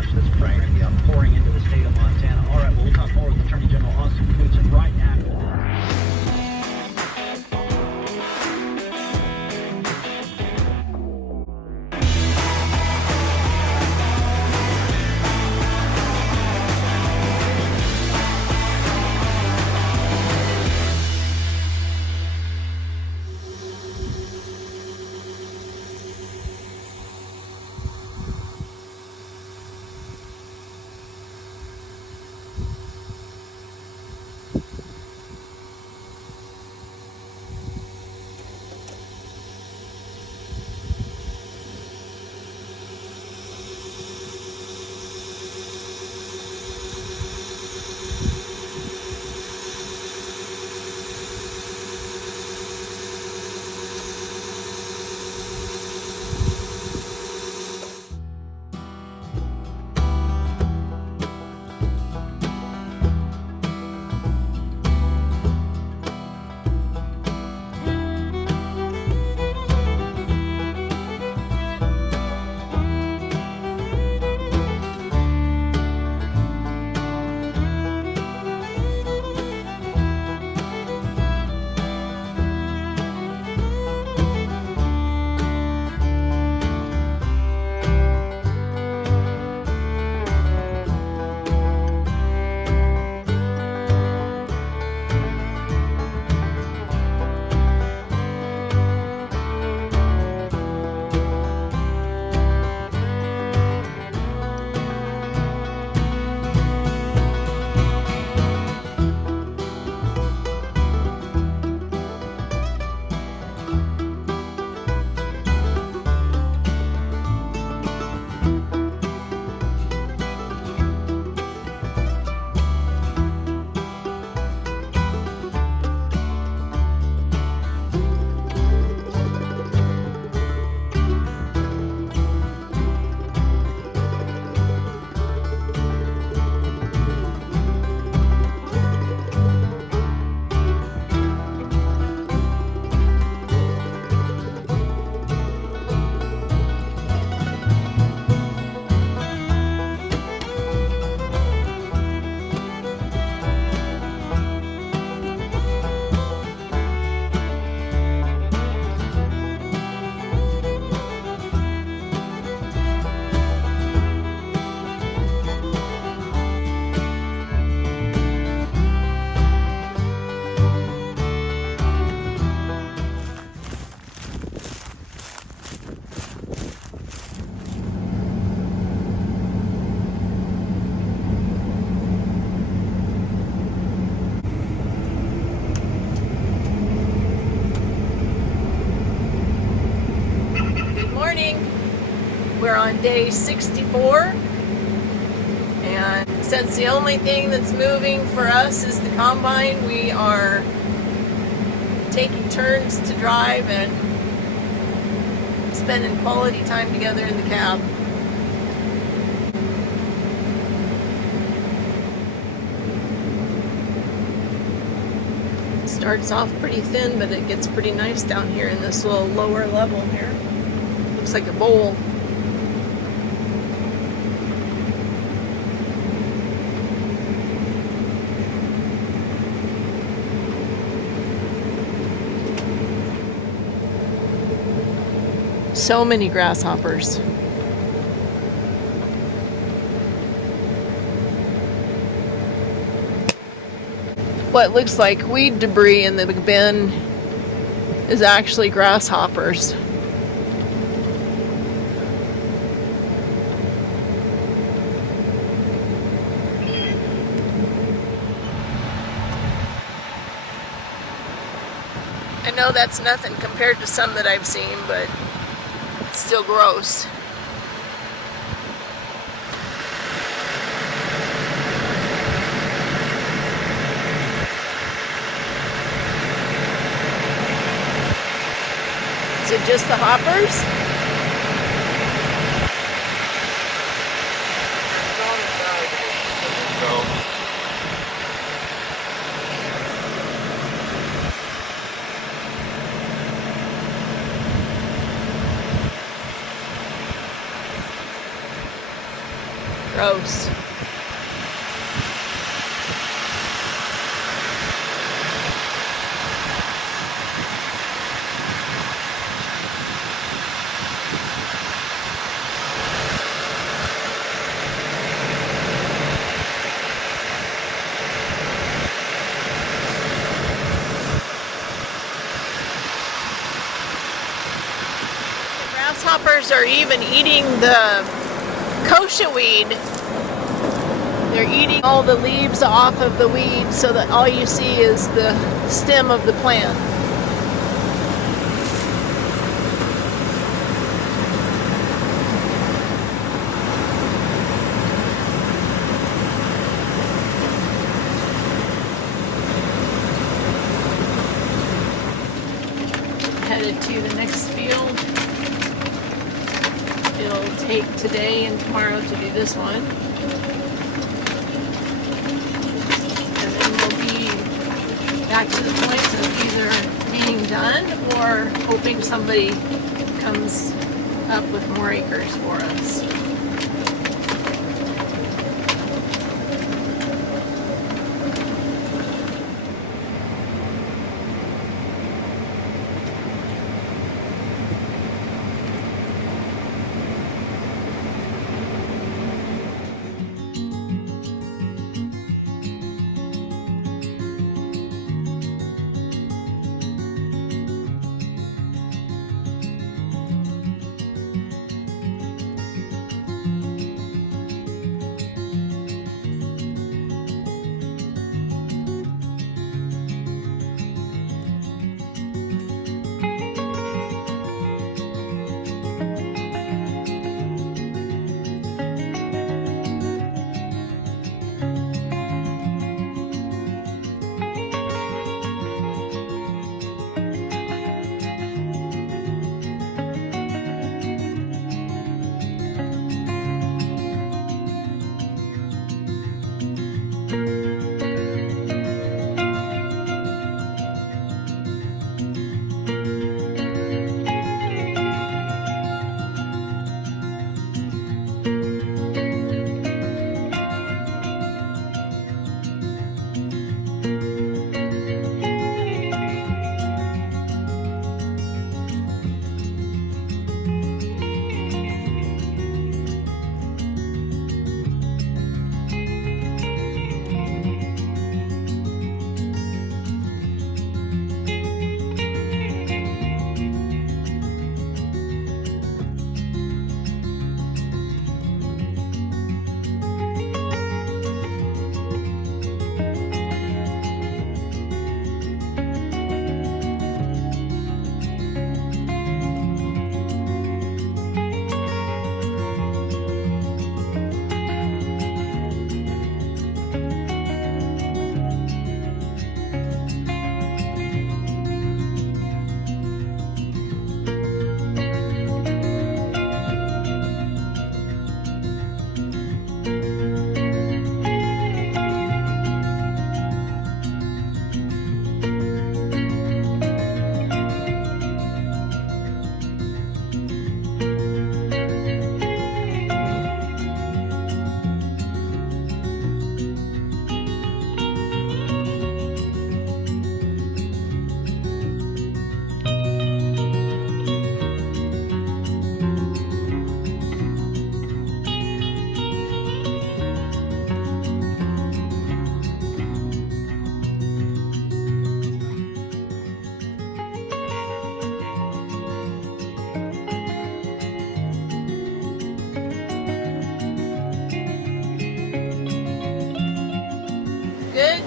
much this prey may be pouring into the state of Montana. All right, well, we'll talk more with Attorney General Austin Knudsen right after this. We're on day 64, and since the only thing that's moving for us is the combine, we are taking turns to drive and spending quality time together in the cab. Starts off pretty thin, but it gets pretty nice down here in this little lower level here. Looks like a bowl. So many grasshoppers. What looks like weed debris in the bin is actually grasshoppers. I know that's nothing compared to some that I've seen, but it's still gross. Is it just the hoppers? Gross. Grasshoppers are even eating the kochia weed. They're eating all the leaves off of the weed so that all you see is the stem of the plant. Headed to the next field. It'll take today and tomorrow to do this one. And then we'll be back to the point of either being done or hoping somebody comes up with more acres for us.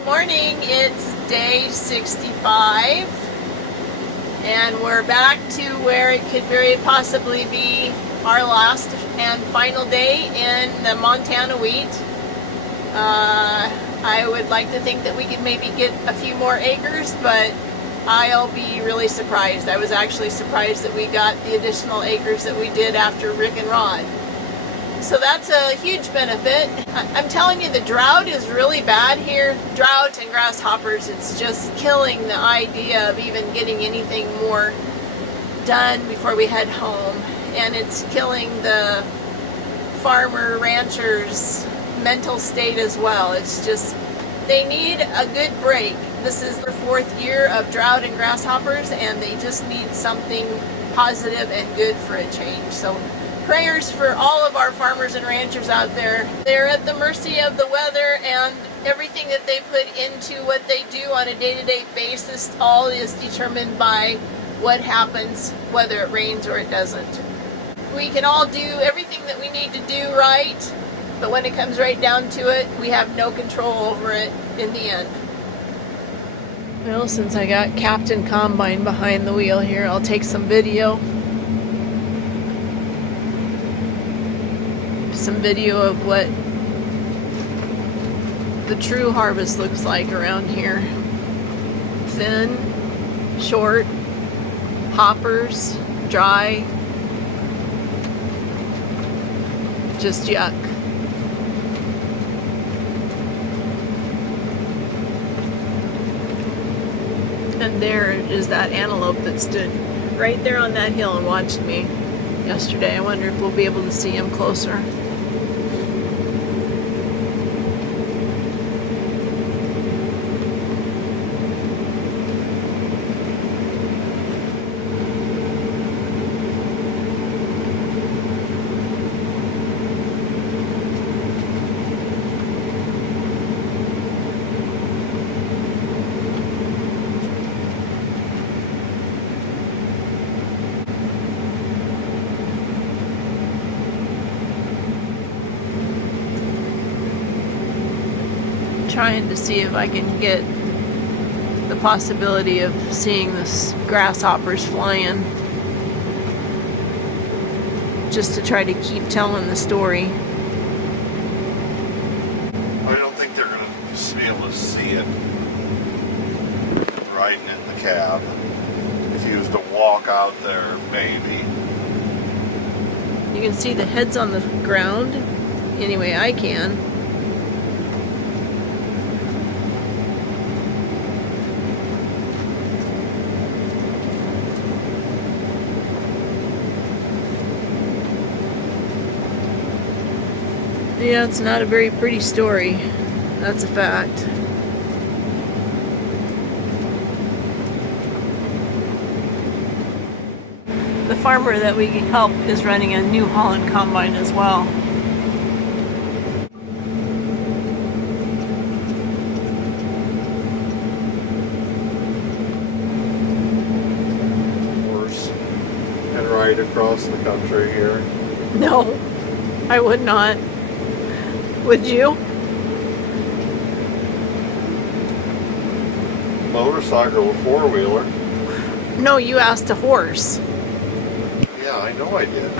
Morning, it's day 65 and we're back to where it could very possibly be our last and final day in the Montana wheat. I would like to think that we could maybe get a few more acres, but I'll be really surprised. I was actually surprised that we got the additional acres that we did after Rick and Rod. So that's a huge benefit. I'm telling you, the drought is really bad here. Drought and grasshoppers, it's just killing the idea of even getting anything more done before we head home. And it's killing the farmer ranchers' mental state as well. It's just, they need a good break. This is their 4th year of drought and grasshoppers, and they just need something positive and good for a change. So prayers for all of our farmers and ranchers out there. They're at the mercy of the weather, and everything that they put into what they do on a day-to-day basis, all is determined by what happens, whether it rains or it doesn't. We can all do everything that we need to do right, but when it comes right down to it, we have no control over it in the end. Well, since I got Captain Combine behind the wheel here, I'll take some video. Some video of what the true harvest looks like around here. Thin, short, hoppers, dry, just yuck. And there is that antelope that stood right there on that hill and watched me yesterday. I wonder if we'll be able to see him closer. Trying to see if I can get the possibility of seeing this grasshoppers flying, just to try to keep telling the story. I don't think they're going to just be able to see it riding in the cab. If you was to walk out there, maybe. You can see the heads on the ground. Anyway, I can. Yeah, it's not a very pretty story. That's a fact. The farmer that we help is running a new Holland combine as well. Horse and ride across the country here. No, I would not. Would you? Motorcycle or four-wheeler. No, you asked a horse. Yeah, I know I did.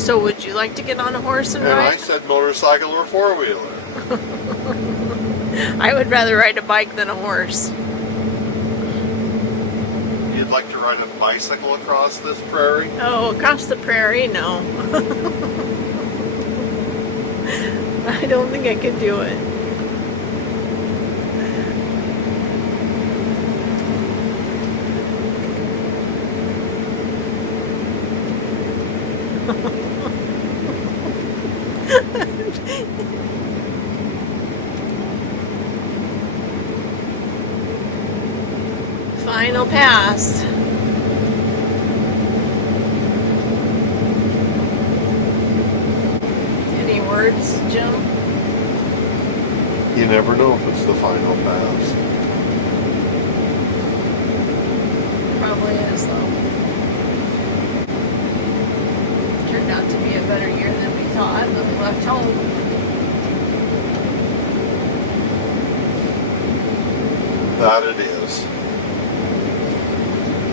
So would you like to get on a horse and And ride? I said motorcycle or four-wheeler. I would rather ride a bike than a horse. You'd like to ride a bicycle across this prairie? Oh, across the prairie? No. I don't think I could do it. Final pass. Any words, Jim? You never know if it's the final pass. Probably is, though. Turned out to be a better year than we thought when we left home. That it is.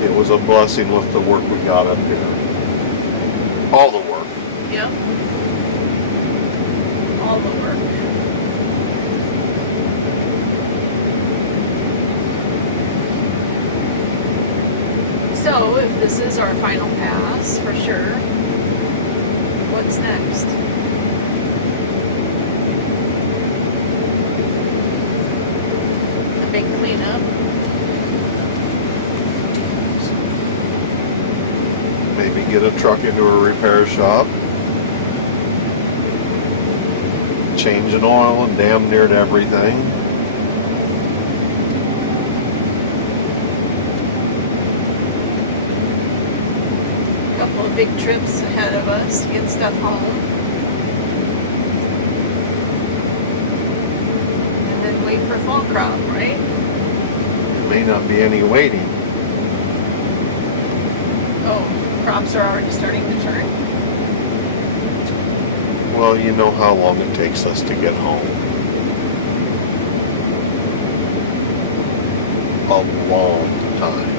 It was a blessing with the work we got up here. All the work. Yep. All the work. So, if this is our final pass, for sure, what's next? A big cleanup. Maybe get a truck into a repair shop. changing oil and damn near everything. A couple of big trips ahead of us to get stuff home. And then wait for fall crop, right? There may not be any waiting. Oh, crops are already starting to turn? Well, you know how long it takes us to get home. A long time.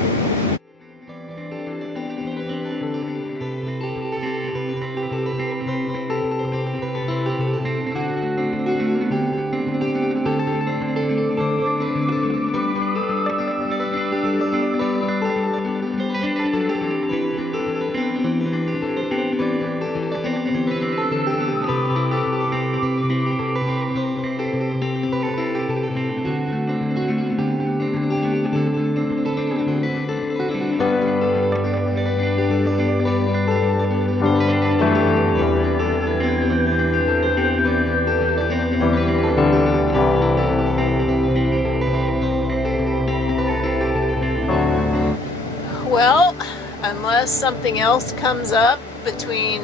Well, unless something else comes up between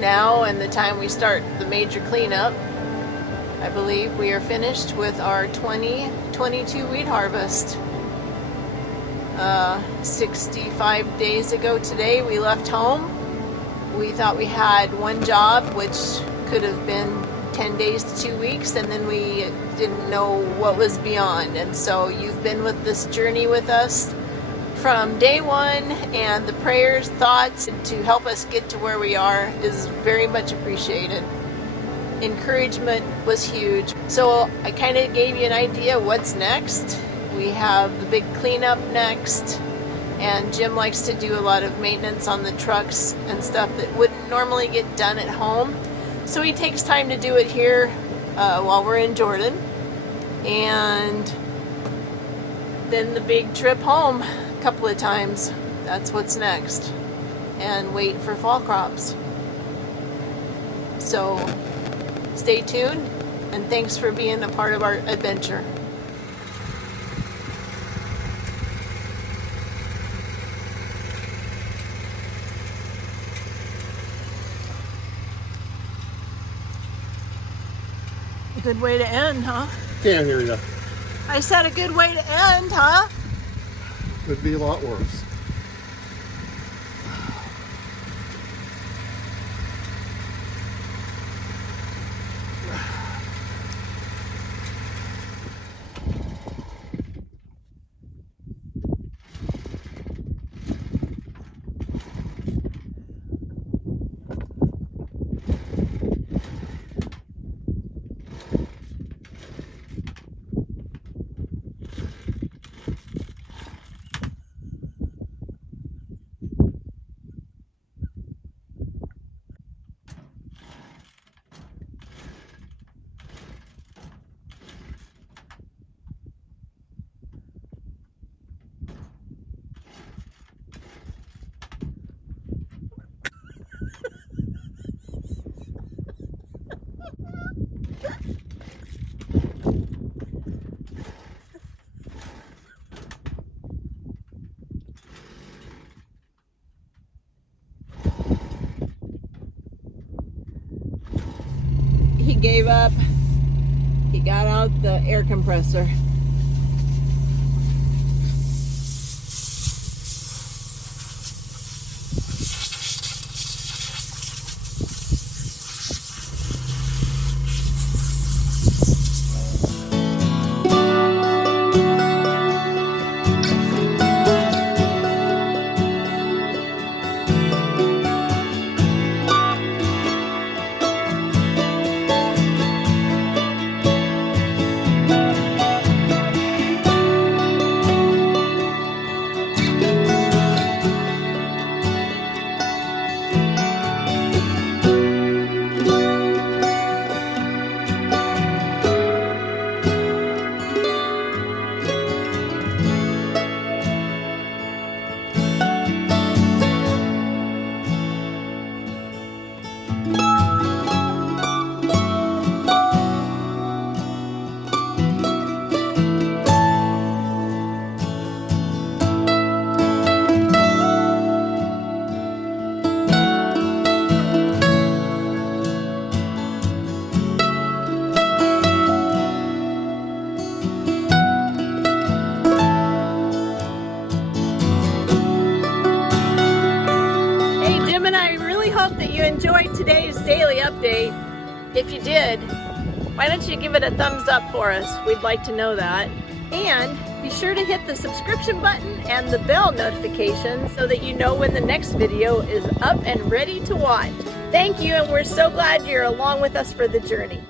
now and the time we start the major cleanup, I believe we are finished with our 2022 wheat harvest. 65 days ago today we left home. We thought we had one job, which could have been 10 days to 2 weeks, and then we didn't know what was beyond. And so you've been with this journey with us from day one, and the prayers, thoughts to help us get to where we are is very much appreciated. Encouragement was huge. So I kind of gave you an idea what's next. We have the big cleanup next, and Jim likes to do a lot of maintenance on the trucks and stuff that wouldn't normally get done at home. So he takes time to do it here while we're in Jordan. And then the big trip home a couple of times. That's what's next. And wait for fall crops. So stay tuned, and thanks for being a part of our adventure. A good way to end, huh? Can't hear you. I said a good way to end, huh? Could be a lot worse. He gave up. He got out the air compressor. you enjoyed today's daily update. If you did, why don't you give it a thumbs up for us? We'd like to know that. And be sure to hit the subscription button and the bell notification so that you know when the next video is up and ready to watch. Thank you, and we're so glad you're along with us for the journey.